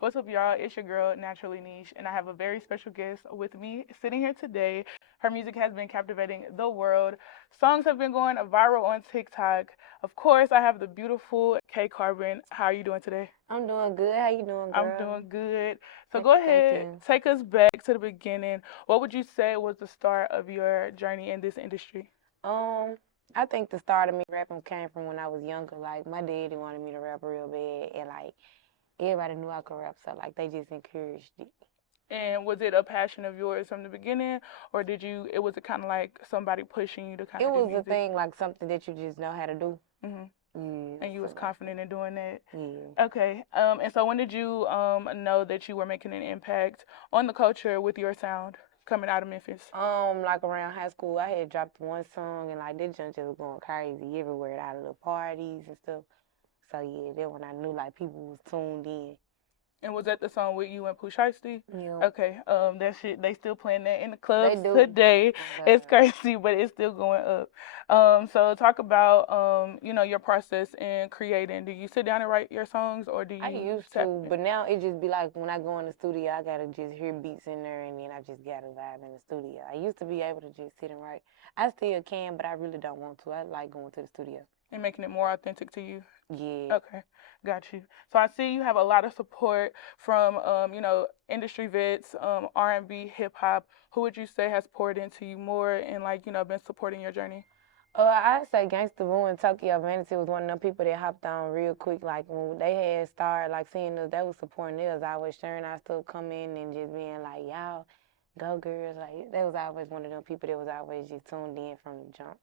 What's up, y'all? It's your girl, Naturally Niche, and I have a very special guest with me sitting here today. Her music has been captivating the world. Songs have been going viral on TikTok. Of course, I have the beautiful K Carbon. How are you doing today? I'm doing good. How you doing, I'm girl? doing good. So Thank go you, thank ahead, you. take us back to the beginning. What would you say was the start of your journey in this industry? Um, I think the start of me rapping came from when I was younger. Like my daddy wanted me to rap real bad, and like everybody knew I could rap, so like they just encouraged it. And was it a passion of yours from the beginning, or it was it kind of like somebody pushing you to kind It of do was a music? thing, like something that you just know how to do. Hmm. Yeah, And you so was like confident in doing that? yeah. Okay. And so when did you know that you were making an impact on the culture with your sound coming out of Memphis? Like around high school, I had dropped one song, and like this junk just was going crazy everywhere, at the parties and stuff. So yeah, then when I knew like people was tuned in. And was that the song with you and Pooh Shiesty? Yeah, Okay. That shit they still playing that in the they clubs do. today. Oh It's God. crazy, but it's still going up. So talk about your process in creating. Do you sit down and write your songs or do I you used tap to, in? but now it just be like when I go in the studio, I gotta just hear beats in there, and then I just gotta vibe in the studio. I used to be able to just sit and write. I still can, but I really don't want to. I like going to the studio. And making it more authentic to you? Yeah, Okay, got you. So I see you have a lot of support from industry vets, R&B, hip hop. Who would you say has poured into you more and been supporting your journey? I say Gangsta Boo and Tokyo Vanity was one of them people that hopped on real quick. Like when they had started like seeing us, they was supporting us. I was sharing our stuff, coming and just being like, y'all, go girls. Like that was always one of them people that was always just tuned in from the jump.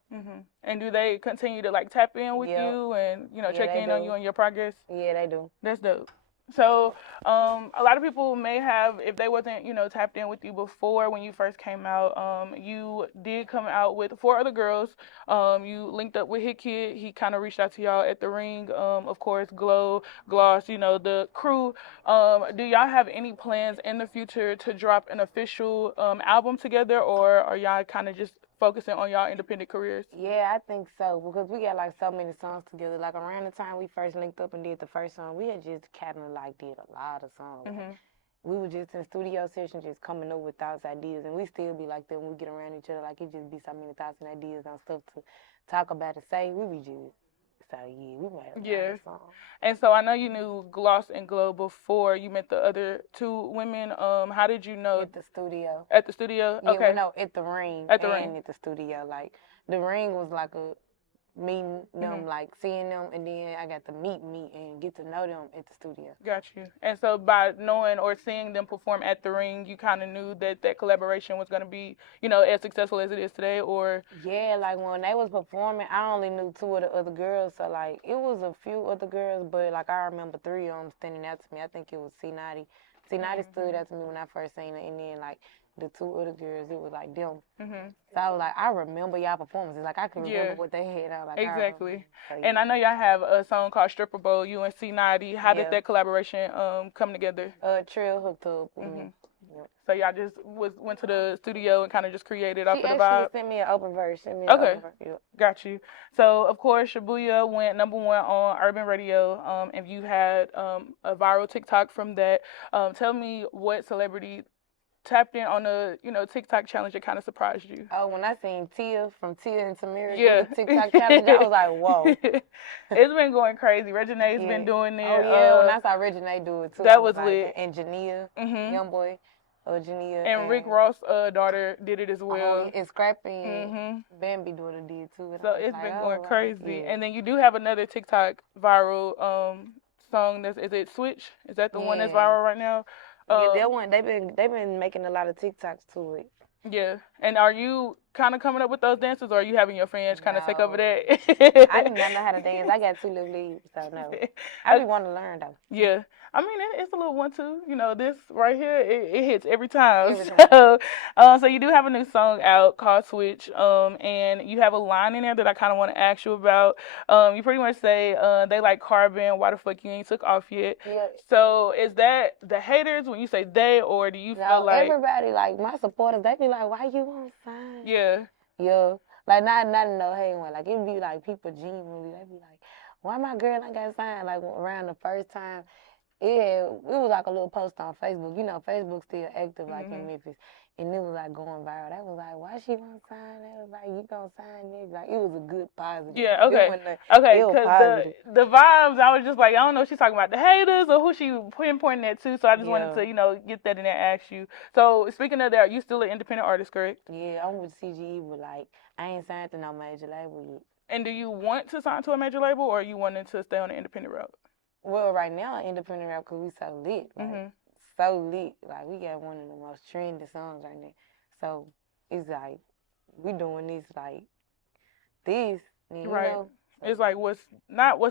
And do they continue to like tap in with Yep, you and yeah, check they in on you do. and your progress? Yeah, they do. That's dope. So, a lot of people may have, if they wasn't, tapped in with you before when you first came out, you did come out with four other girls. You linked up with Hit Kid. He kind of reached out to y'all at the ring. Of course, Glow, Gloss, the crew. Do y'all have any plans in the future to drop an official album together, or are y'all kind of just focusing on y'all independent careers? Yeah, I think so because we got like so many songs together. Like around the time we first linked up and did the first song, we had just kind of like did a lot of songs. Like Hmm. we were just in studio session, just coming up with thoughts, ideas, and we still be like that when we get around each other. Like it just be so many thoughts and ideas on stuff to talk about and say. We be just so yeah, we made a lot Yeah. of songs And so I know you knew Gloss and Glow before you met the other two women. How did you know at the studio. at the studio? Yeah, well, Okay, no, at the ring at the ring. and at the studio. Like the ring was like a meeting Hmm. them, like seeing them, and then I got to meet and get to know them at the studio. Got you. And so by knowing or seeing them perform at the ring, you kind of knew that that collaboration was going to be, as successful as it is today. Or Yeah, like when they was performing, I only knew two of the other girls, so like it was a few other girls, but like I remember three of them standing out to me. I think it was C Naughty. C Naughty stood hmm out to me when I first seen her, and then like the two other girls, it was like them. hmm So I was like, I remember y'all performances. Like I can remember yeah, what they had. I was like, I remember. exactly. So And yeah, I know y'all have a song called Stripper Bowl. You and C 90. How did yeah. that collaboration come together? Trill hooked up with Hmm. me. Yep. So y'all just went to the studio and kind of just created off She of the actually vibe. sent me an open verse. Sent me an Okay, open verse. Yep. got you. So of course, Shabooya went number one on urban radio. And you had a viral TikTok from that. Tell me what celebrity tapped in on the TikTok challenge that kind of surprised you. Oh, when I seen Tia from Tia and Tamira do Yeah. the TikTok challenge, I was like, whoa. It's been going crazy. Reginae's been Yeah. doing Oh it. yeah, when I saw Reginae do it too, I That was was like, lit. and Jania, Mhm. young boy, Jania, And Rick and Ross' daughter did it as oh yeah, well. and Scrappy and Mhm. Bambi daughter did too, and I So was it's like, been oh going wow, crazy. yeah, And then you do have another TikTok viral song that's is it Switch? Is that the one that's yeah, viral right now? yeah. That Um one they've been making a lot of TikToks to it. yeah. And are you kind of coming up with those dances or are you having your friends kind of take over No, I that? do not know how to dance. I got two little legs, so no. I be wanting to learn though, Yeah, I mean it's a little one too. This right here, it hits every time. every time. So you do have a new song out called Switch. And you have a line in there that I kind of want to ask you about. You pretty much say, they like carbon. Why the fuck you ain't took off yet? Yeah, So is that the haters when you say they, or do you feel no, like, everybody like my supporters. They be like, why you on sign? yeah, Yeah, like not in no hate way. Like it be like people genuinely they be like, why my girl ain't got signed? Like around the first time, it was like a little post on Facebook. You know, Facebook's still active like in Mhm. Memphis. And it was like going viral. That was like, why she won't sign? That was like, you gonna sign this? Like, it was a good positive. Yeah, Like, it okay. wasn't Okay, ill because positive. the vibes, I was just like, I don't know if she's talking about the haters or who she pinpointing that to, so I just wanted Yeah. to, get that in there and ask you. So, speaking of that, you still an independent artist, correct? Yeah, I'm with CGE, but like, I ain't signed to no major label yet. And do you want to sign to a major label, or are you wanting to stay on the independent route? Well, right now, independent rap, because we so lit. Like, Mhm. so lit. Like, we got one of the most trendy songs right now. So, it's like, we doing this, like, this, and you Right. know? So, It's like what's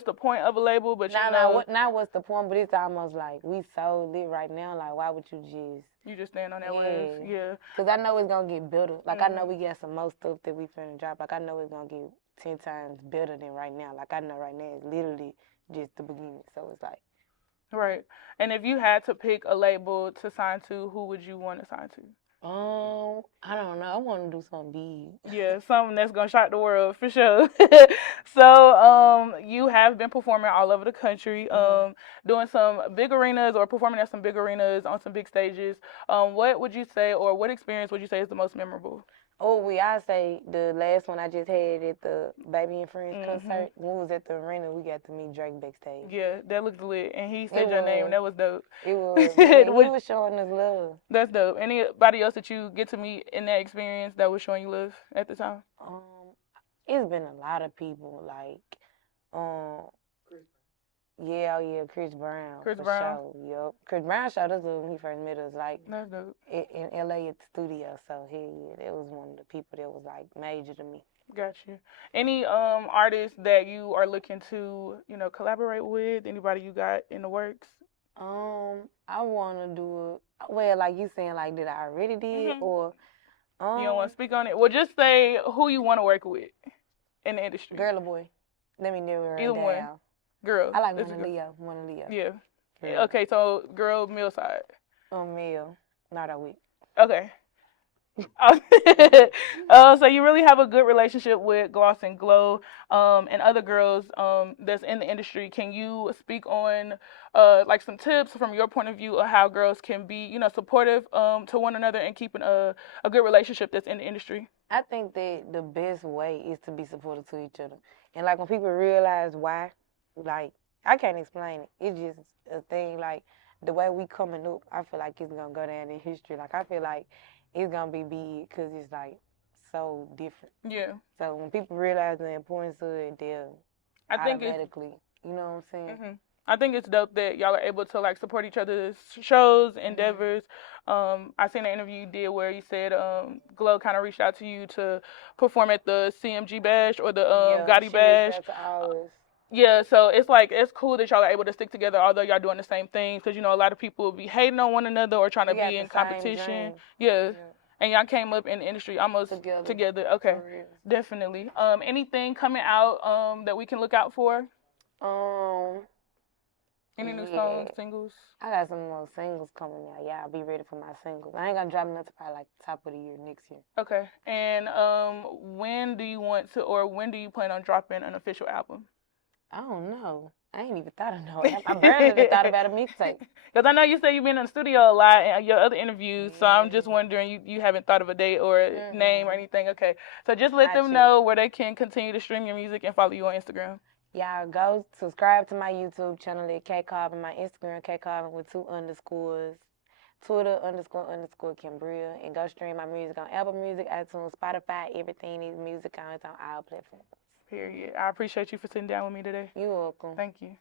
the point of a label, but not what's the point, but it's almost like we so lit right now. Like, why would you just, you just stand on that wave. yeah. Yeah. Because I know it's going to get better. Like, I know Mhm. we got some more stuff that we finna drop. Like, I know it's going to get 10 times better than right now. Like, I know right now it's literally just the beginning. So, it's like, Right. And if you had to pick a label to sign to, who would you want to sign to? I don't know. I want to do something big. Yeah, something that's gonna shock the world for sure. So, you have been performing all over the country, doing some big arenas or performing at some big arenas on some big stages. What would you say, or what experience would you say is the most memorable? Oh, I say the last one I just had at the Baby and Friends Mhm. concert. When we was at the arena, we got to meet Drake backstage. Yeah, that looked lit, and he It said your name. was, That was dope. it was, man. He Would- was showing us love. that's dope. Anybody else that you get to meet in that experience that was showing you love at the time? Um, it's been a lot of people like, um, yeah, oh yeah, Chris Brown Chris for Brown. sure. Yup, Chris Brown showed us love when he first met us, like That's dope. in LA at the studio. So yeah, that was one of the people that was like major to me. Got you. Any artists that you are looking to, collaborate with? Anybody you got in the works? I wanna do it. Well, like you saying, like did I already did Mhm. or You don't want um, to speak on it? Well, just say who you want to work with in the industry. girl or boy? Let me narrow Either it one. down. Girl. I like It's one a of girl. Leo, one of Leo. Yeah. Girl. Okay, so girl, male side. Male, not a week. Okay. So you really have a good relationship with Gloss and Glow, and other girls that's in the industry. Can you speak on like some tips from your point of view of how girls can be, supportive to one another and keeping a good relationship that's in the industry? I think that the best way is to be supportive to each other, and like when people realize why, like I can't explain it. It's just a thing. Like the way we coming up, I feel like it's gonna go down in history. Like I feel like it's gonna be big because it's like so different. Yeah. So when people realize the importance of it, they'll I think it's automatically, you know what I'm saying? hmm I think it's dope that y'all are able to like support each other's shows, endeavors. I seen an interview you did where you said Glow kind of reached out to you to perform at the CMG Bash or the Yeah, Gotti she reached Bash. out to ours. Yeah, so it's like it's cool that y'all are able to stick together, although y'all doing the same things. Because a lot of people will be hating on one another or trying to We got be the in same competition. dream. Yeah, Yeah, and y'all came up in the industry almost together, together. Okay, for real. definitely. Anything coming out that we can look out for? Um, Any new yeah. songs, singles? I got some more singles coming out. Yeah, I'll be ready for my singles. I ain't gonna drop nothing probably like top of the year next year. Okay. And when do you want to, or when do you plan on dropping an official album? I don't know. I ain't even thought of no album. I barely even thought about a mixtape. Because I know you say you've been in the studio a lot and your other interviews, so I'm just Mm, wondering you haven't thought of a date or a name or mm-mm, anything. Okay. So just let not them yet. know where they can continue to stream your music and follow you on Instagram. Y'all go subscribe to my YouTube channel at K Carvin, my Instagram K Carvin with 2 underscores. Twitter _ Cambria, and go stream my music on Apple Music, iTunes, Spotify, everything is music on. It's on all platforms. Period. I appreciate you for sitting down with me today. You're welcome. Thank you.